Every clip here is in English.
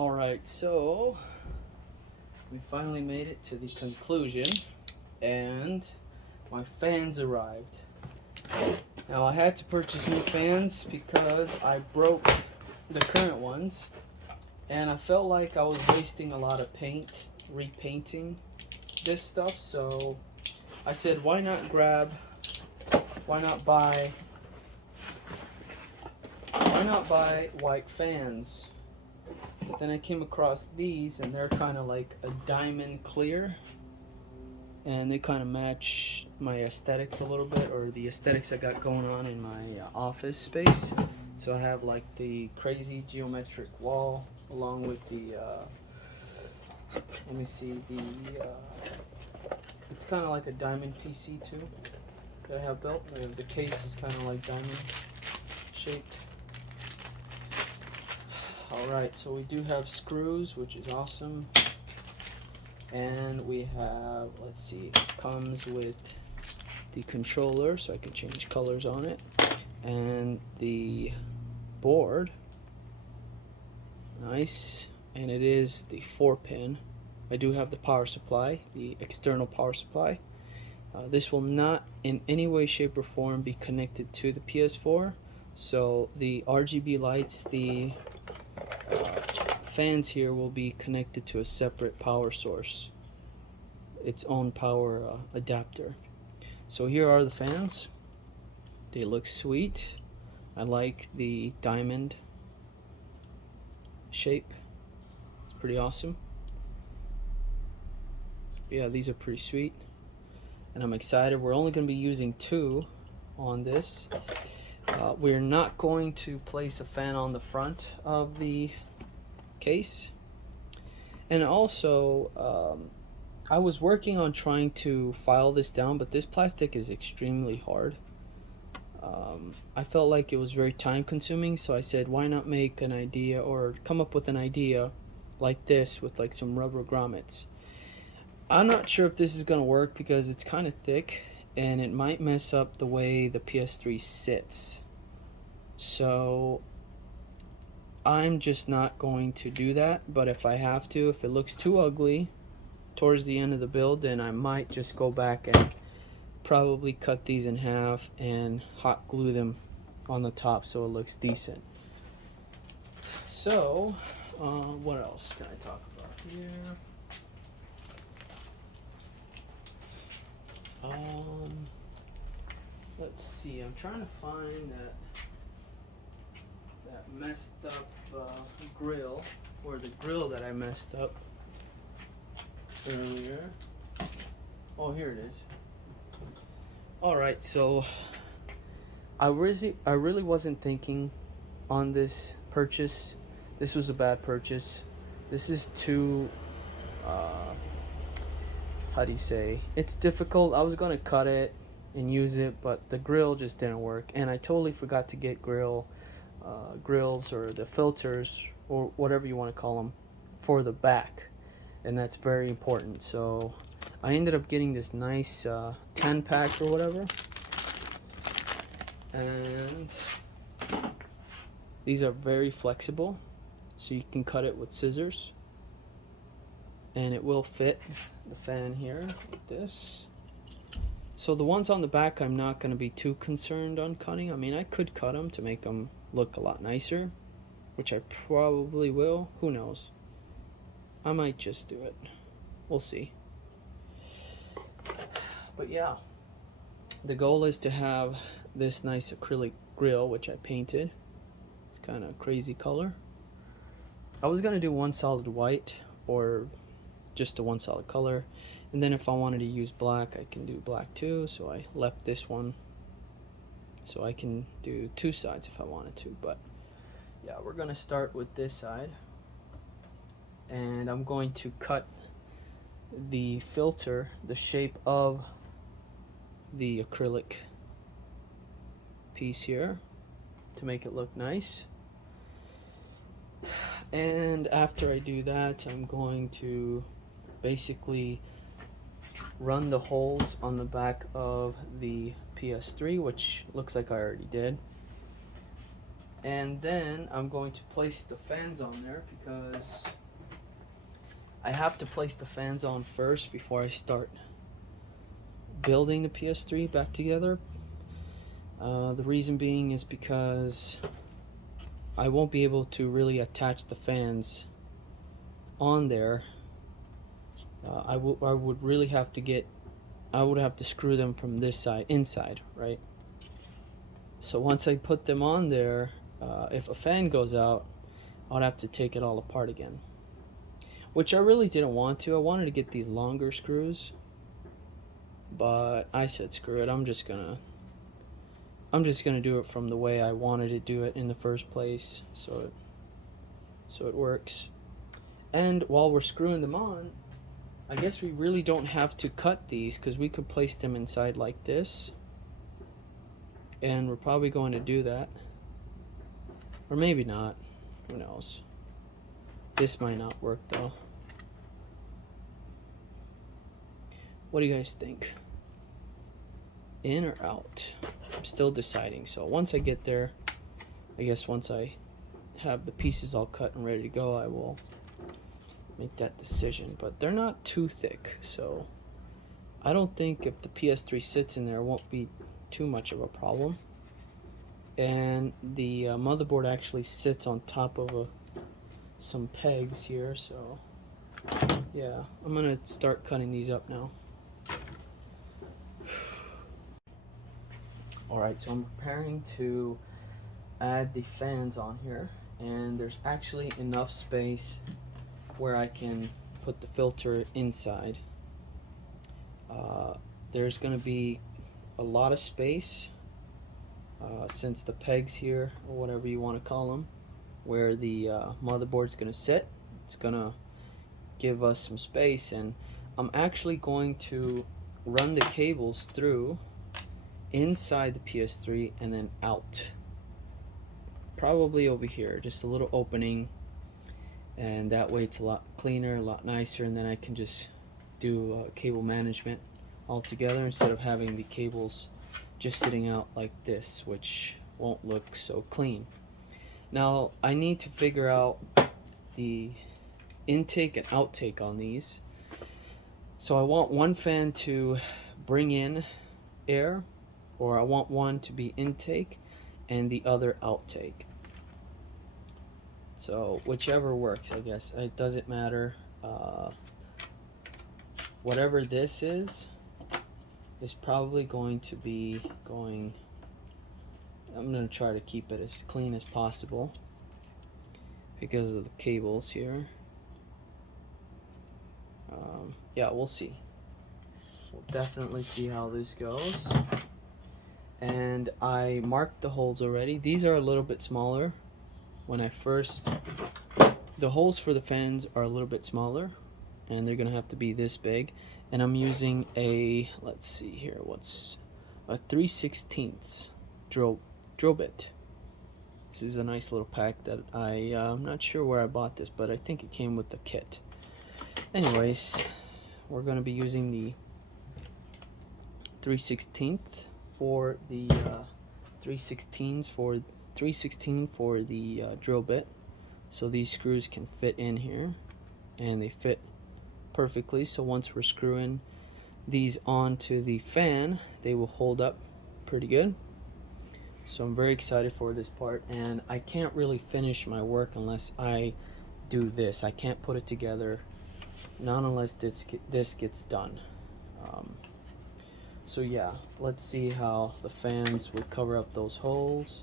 Alright, so we finally made it to the conclusion and my fans arrived. Now I had to purchase new fans because I broke the current ones and I felt like I was wasting a lot of paint repainting this stuff, so I said why not buy white fans. Then I came across these and they're kind of like a diamond clear and they kind of match my aesthetics a little bit, or the aesthetics I got going on in my office space. So I have like the crazy geometric wall along with the let me see, it's kind of like a diamond PC too that I have built. The case is kind of like diamond shaped. Alright, so we do have screws, which is awesome. And we have, let's see, it comes with the controller, so I can change colors on it. And the board. Nice. And it is the 4-pin. I do have the power supply, the external power supply. This will not in any way, shape, or form be connected to the PS4. So the RGB lights, the fans here will be connected to a separate power source, its own power adapter. So here are the fans. They look sweet. I like the diamond shape. It's pretty awesome. Yeah, these are pretty sweet and I'm excited. We're only going to be using 2 on this. We're not going to place a fan on the front of the case. And also I was working on trying to file this down, but this plastic is extremely hard. I felt like it was very time consuming, so I said why not make an idea or come up with an idea like this with like some rubber grommets. I'm not sure if this is gonna work because it's kind of thick and it might mess up the way the PS3 sits. So I'm just not going to do that, but if I have to, if it looks too ugly towards the end of the build, then I might just go back and probably cut these in half and hot glue them on the top so it looks decent. So what else can I talk about here? Let's see, I'm trying to find that messed up grill, or the grill that I messed up earlier. Oh, here it is. Alright, so I really wasn't thinking on this purchase. This was a bad purchase. This is too how do you say, it's difficult. I was gonna cut it and use it, but the grill just didn't work, and I totally forgot to get grills or the filters or whatever you want to call them for the back, and that's very important. So I ended up getting this nice 10-pack or whatever, and these are very flexible, so you can cut it with scissors and it will fit the fan here like this. So the ones on the back I'm not going to be too concerned on cutting. I mean, I could cut them to make them look a lot nicer, which I probably will. Who knows? I might just do it. We'll see. But yeah, the goal is to have this nice acrylic grill, which I painted. It's kind of crazy color. I was going to do one solid white or just the one solid color, and then if I wanted to use black I can do black too, so I left this one so I can do 2 sides if I wanted to. But yeah, we're gonna start with this side, and I'm going to cut the filter the shape of the acrylic piece here to make it look nice. And after I do that, I'm going to basically run the holes on the back of the PS3, which looks like I already did. And then I'm going to place the fans on there because I have to place the fans on first before I start building the PS3 back together. The reason being is because I won't be able to really attach the fans on there. I would really have to I would have to screw them from this side, inside, right? So once I put them on there, if a fan goes out, I'd have to take it all apart again. Which I really didn't want to. I wanted to get these longer screws, but I said screw it. I'm just gonna do it from the way I wanted to do it in the first place, so it works. And while we're screwing them on, I guess we really don't have to cut these because we could place them inside like this. And we're probably going to do that. Or maybe not. Who knows? This might not work though. What do you guys think? In or out? I'm still deciding. So once I get there, I guess once I have the pieces all cut and ready to go, I will make that decision. But they're not too thick, so I don't think if the PS3 sits in there, it won't be too much of a problem. And the motherboard actually sits on top of some pegs here, so yeah, I'm gonna start cutting these up now. Alright, so I'm preparing to add the fans on here, and there's actually enough space where I can put the filter inside. There's gonna be a lot of space since the pegs here, or whatever you want to call them, where the motherboard's gonna sit, it's gonna give us some space. And I'm actually going to run the cables through inside the PS3 and then out, probably over here, just a little opening, and that way it's a lot cleaner, a lot nicer, and then I can just do cable management all together instead of having the cables just sitting out like this, which won't look so clean. Now I need to figure out the intake and outtake on these. So I want one fan to bring in air, or I want one to be intake and the other outtake. So whichever works, I guess. It doesn't matter. Whatever this is probably going to be going. I'm going to try to keep it as clean as possible because of the cables here. Yeah, we'll see. We'll definitely see how this goes. And I marked the holes already. These are a little bit smaller. When I first, the holes for the fans are a little bit smaller, and they're gonna have to be this big. And I'm using a, let's see here, what's a 3/16 drill bit. This is a nice little pack that I'm not sure where I bought this, but I think it came with the kit. Anyways, we're gonna be using the 3/16 for the 3/16 for the drill bit, so these screws can fit in here, and they fit perfectly. So once we're screwing these onto the fan, they will hold up pretty good. So I'm very excited for this part, and I can't really finish my work unless I do this. I can't put it together not unless this gets done. So yeah, let's see how the fans will cover up those holes.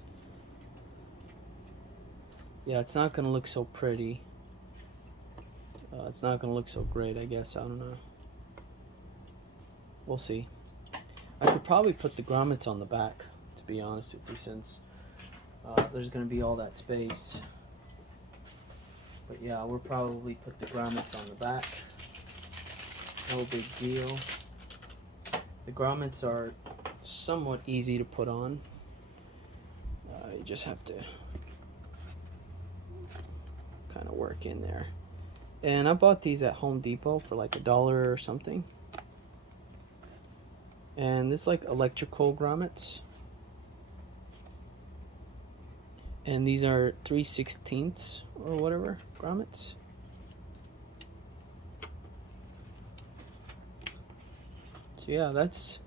Yeah, it's not gonna look so pretty. It's not gonna look so great, I guess. I don't know. We'll see. I could probably put the grommets on the back, to be honest with you, since there's gonna be all that space. But yeah, we'll probably put the grommets on the back. No big deal. The grommets are somewhat easy to put on. You just have to kind of work in there. And I bought these at Home Depot for like $1 or something. And this like electrical grommets. and these are 3/16 or whatever grommets. So yeah, that's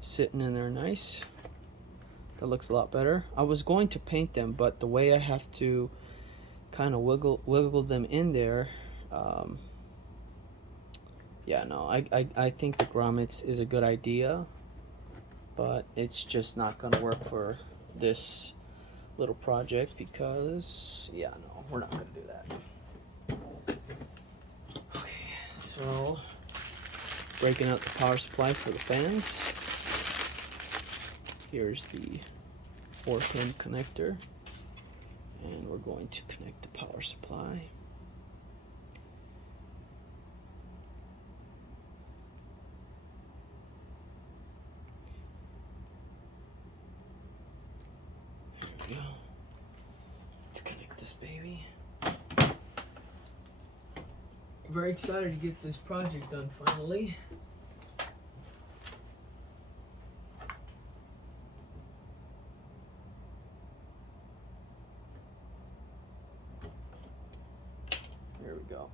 sitting in there nice. That looks a lot better. I was going to paint them, but the way I have to kind of wiggle them in there, yeah, no, I think the grommets is a good idea, but it's just not gonna work for this little project because, yeah, no, we're not gonna do that. Okay, so breaking out the power supply for the fans. Here's the 4-pin connector, and we're going to connect the power supply. There we go. Let's connect this baby. Very excited to get this project done finally. There we go.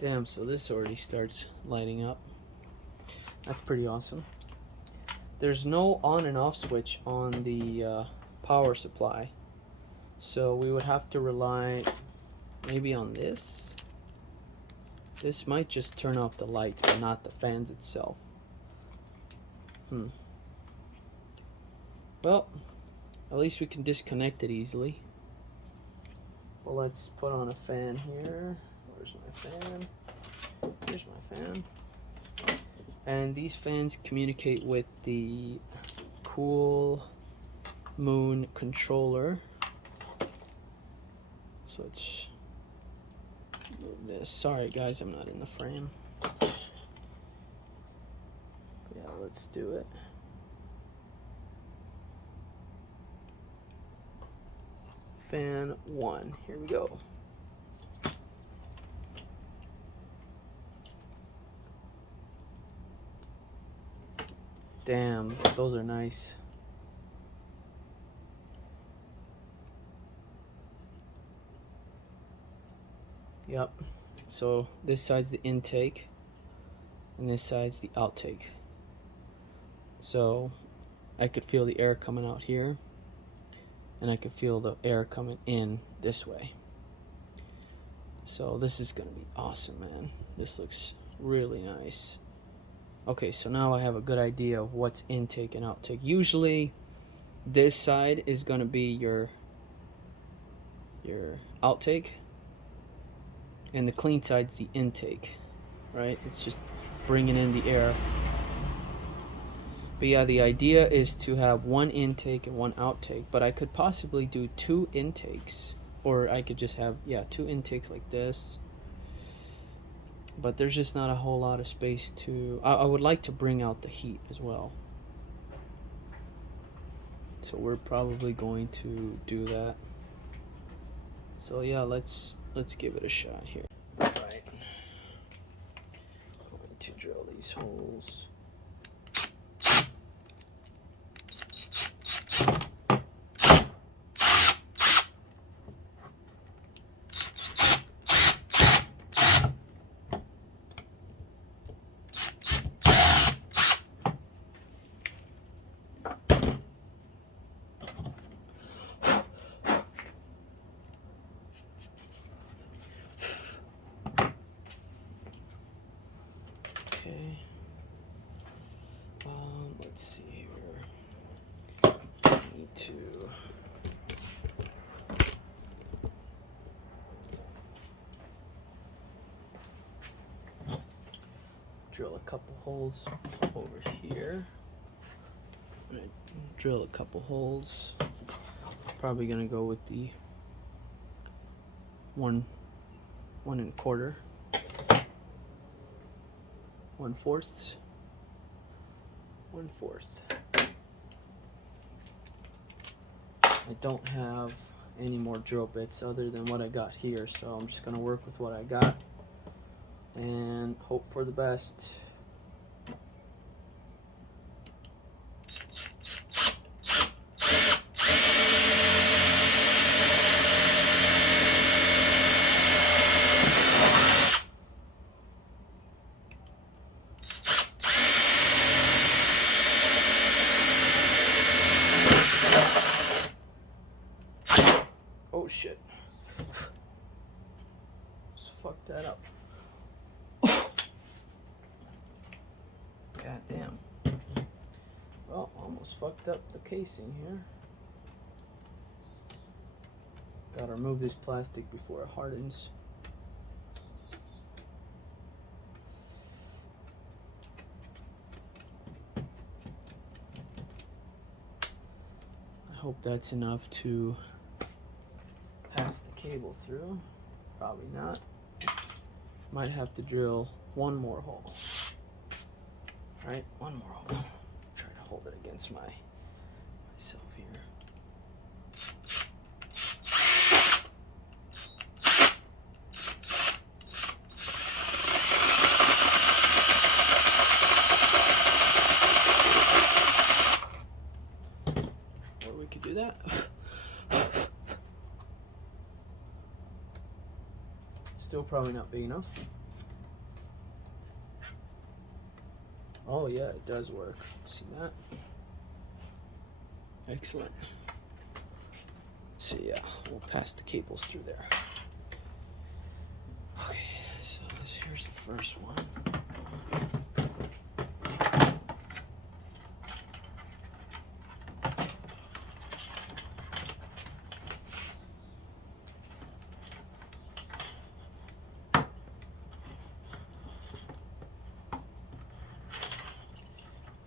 Damn, so this already starts lighting up. That's pretty awesome. There's no on and off switch on the power supply, so we would have to rely maybe on this. This might just turn off the lights, but not the fans itself. Well, at least we can disconnect it easily. Well, let's put on a fan here. Where's my fan? Here's my fan. And these fans communicate with the Cool Moon controller. So let's move this. Sorry guys, I'm not in the frame. Yeah, let's do it. Fan 1, here we go. Damn, those are nice. Yep, so this side's the intake and this side's the outtake. So I could feel the air coming out here, and I could feel the air coming in this way. So this is gonna be awesome, man. This looks really nice. Okay, so now I have a good idea of what's intake and outtake. Usually this side is gonna be your outtake, and the clean side's the intake, right? It's just bringing in the air. But yeah, the idea is to have one intake and one outtake, but I could possibly do 2 intakes, or I could just have, yeah, 2 intakes like this. But there's just not a whole lot of space to, I would like to bring out the heat as well. So we're probably going to do that. So yeah, let's give it a shot here. All right. Going to drill these holes. Okay. Let's see here. I need to drill a couple holes over here. I'm gonna drill a couple holes. Probably gonna go with the 1 1/4. 1/4. 1/4. I don't have any more drill bits other than what I got here, so I'm just gonna work with what I got and hope for the best. shit. Just fuck that up. God damn. Well, almost fucked up the casing here. Gotta remove this plastic before it hardens. I hope that's enough to pass the cable through. Probably not. Might have to drill one more hole. Alright, one more hole. Try to hold it against myself here. Or we could do that. Still probably not big enough. Oh yeah, it does work. See that? Excellent. So yeah, we'll pass the cables through there. Okay, so here's the first one.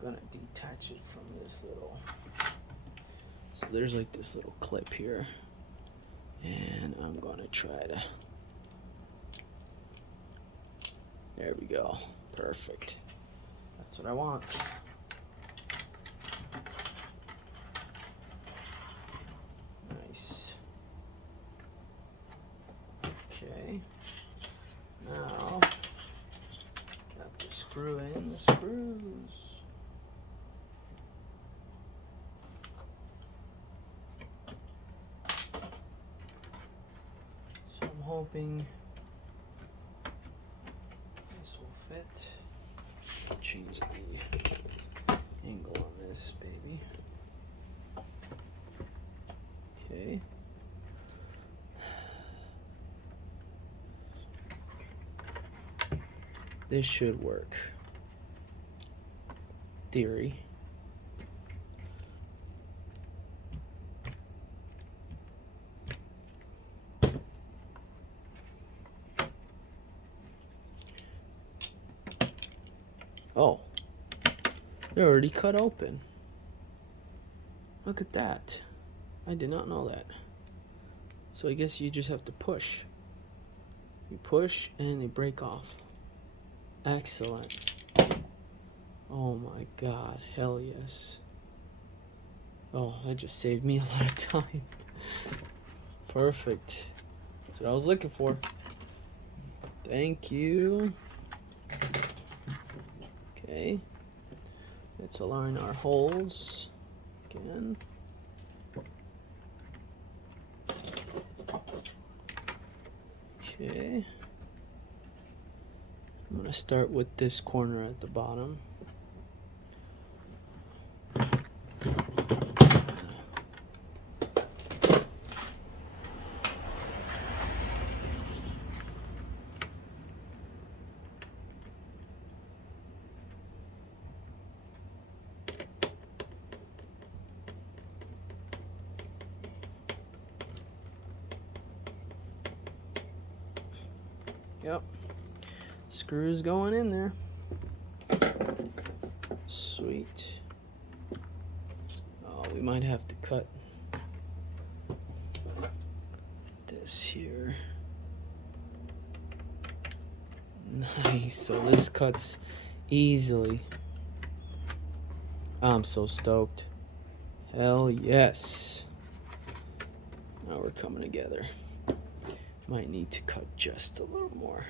Gonna detach it from this little, so there's like this little clip here, and I'm gonna try to, there we go, perfect, that's what I want. Nice. Okay, now have to screw in the screws. Hoping this will fit. Change the angle on this baby. Okay. This should work. Theory. Oh, they're already cut open. Look at that. I did not know that. So I guess you just have to push. You push and they break off. Excellent. Oh my god, hell yes. Oh, that just saved me a lot of time. Perfect. That's what I was looking for. Thank you. Okay, let's align our holes again. Okay, I'm gonna start with this corner at the bottom. Yep, screws going in there. Sweet. Oh, we might have to cut this here. Nice, so this cuts easily. I'm so stoked. Hell yes. Now we're coming together. Might need to cut just a little more.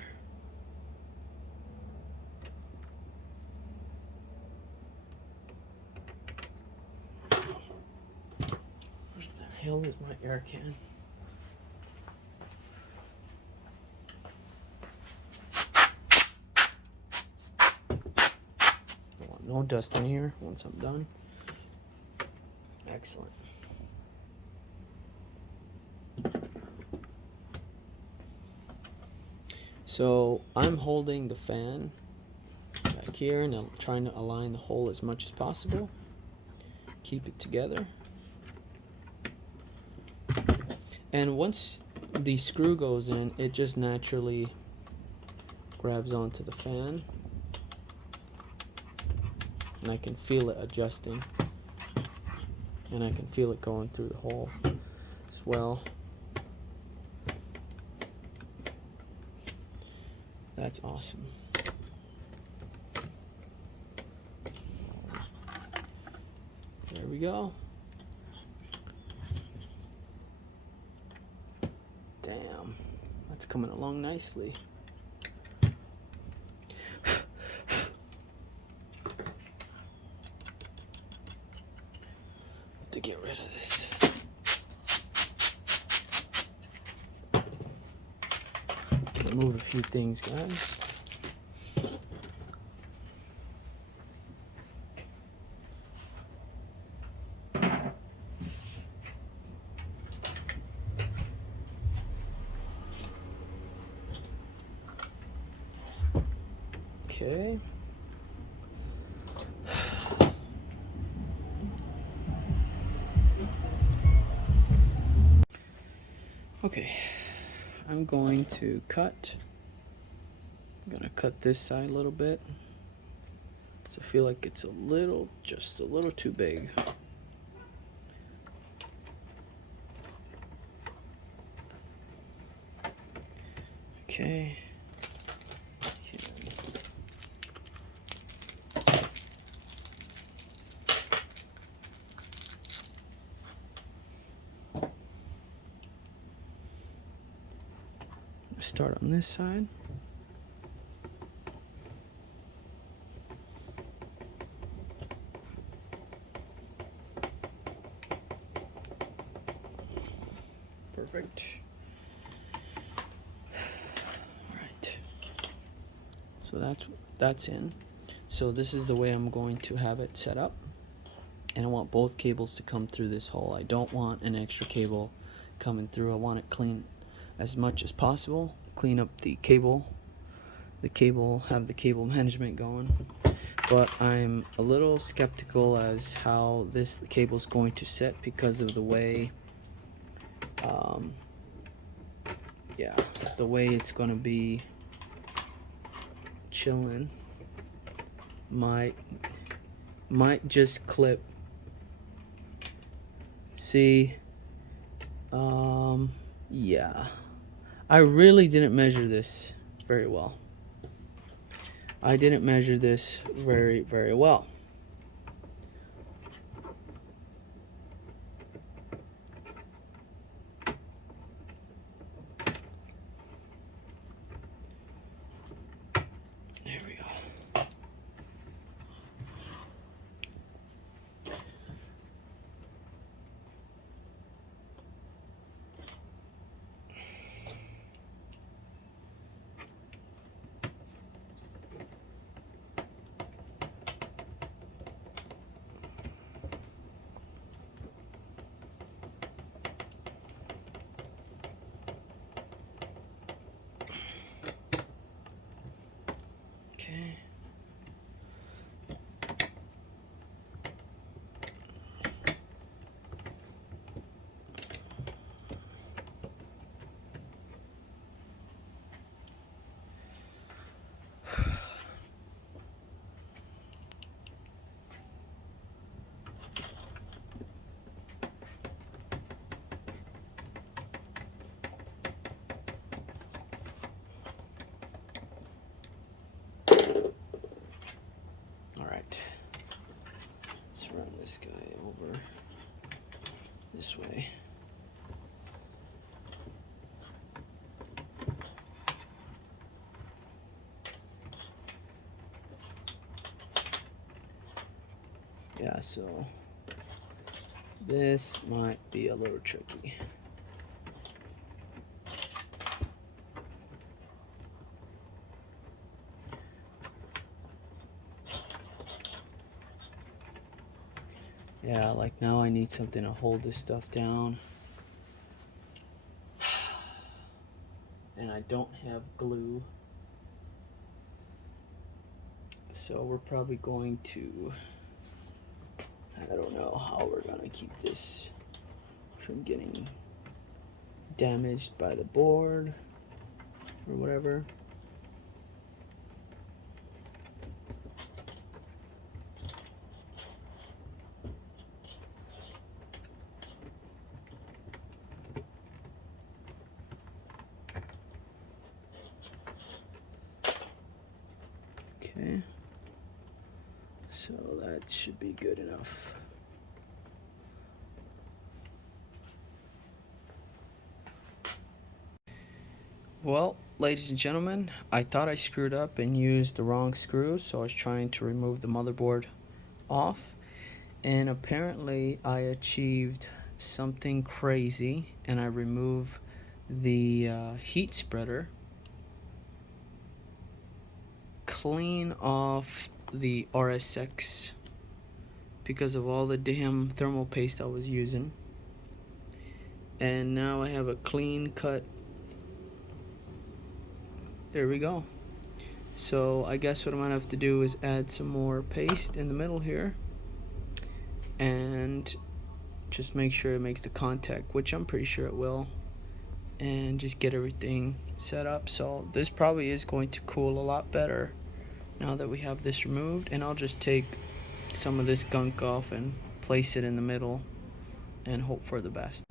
Where the hell is my air can? I want no dust in here once I'm done. Excellent. So I'm holding the fan back here and I'm trying to align the hole as much as possible. Keep it together. And once the screw goes in, it just naturally grabs onto the fan. And I can feel it adjusting. And I can feel it going through the hole as well. That's awesome. There we go. Damn, that's coming along nicely. To get rid of this. Remove a few things, guys. Okay. Okay, I'm going to cut. I'm gonna cut this side a little bit. So I feel like it's just a little too big. Okay. Start on this side. Perfect. All right. So that's in. So this is the way I'm going to have it set up. And I want both cables to come through this hole. I don't want an extra cable coming through. I want it clean as much as possible. Clean up the cable, have the cable management going. But I'm a little skeptical as how this cable is going to set because of the way, the way it's going to be chilling. Might just clip. See, yeah. I really didn't measure this very well. I didn't measure this very well. There we go. Okay. Let's run this guy over this way. Yeah, so this might be a little tricky. Yeah, like now I need something to hold this stuff down. And I don't have glue. So we're probably going to, I don't know how we're gonna keep this from getting damaged by the board or whatever. Okay, so that should be good enough. Well, ladies and gentlemen, I thought I screwed up and used the wrong screws, so I was trying to remove the motherboard off, and apparently I achieved something crazy, and I removed the heat spreader clean off the RSX because of all the damn thermal paste I was using, and now I have a clean cut. There we go. So I guess what I'm gonna have to do is add some more paste in the middle here and just make sure it makes the contact, which I'm pretty sure it will, and just get everything set up. So this probably is going to cool a lot better now that we have this removed, and I'll just take some of this gunk off and place it in the middle and hope for the best.